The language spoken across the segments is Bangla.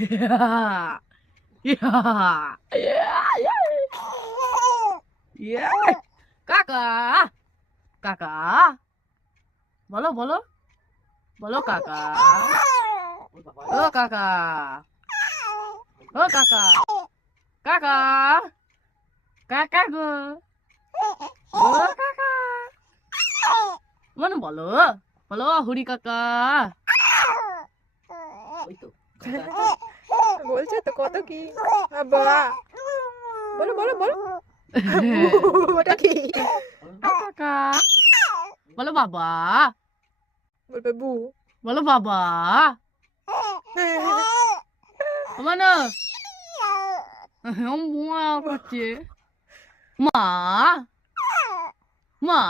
Yeah. Yeah. Yeah. Yeah. Kakak. Kakak. Bolo, bolo. Bolo kakak. Bolo kakak. Bolo kakak. Kakak. Kakak go. Bolo kakak. Mana bolo? Bolo huri kakak. ওই তো বলছে তো কত কি বাবা বলো বলো বলো ওটা কি kakak. Bolo baba. বলবে বু Bolo baba. Mana? Ông mua করছে মা মা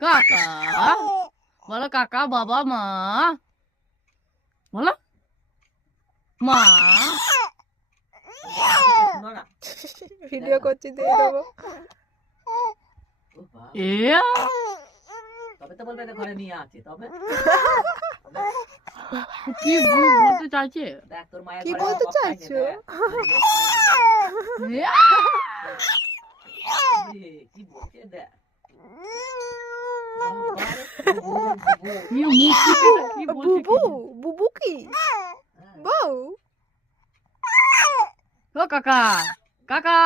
কাকা বলো কাকা বাবা মা বলো মা শোনো না ভিডিও করছি দিয়ে দেবো এ তবে তো বলবে ঘরে নিয়ে আছে তবে কি বলতে চাইছে দেখ তোর মায়ের কি ঘরে বলতে সব খাইছে, চাইছো? দেখ। কি বলছে দেখ কি মুখে কি বলছে বুবু বুবু কি বউ ও কাকা কাকা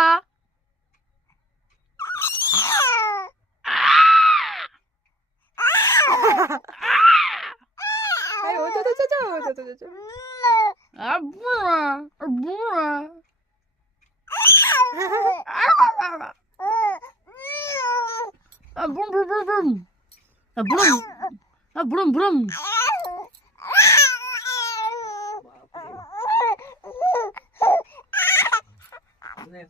আরে ও যা যা যা ও যা যা যা বুড়া বুড়া boom boom boom boom boom boom boom মানে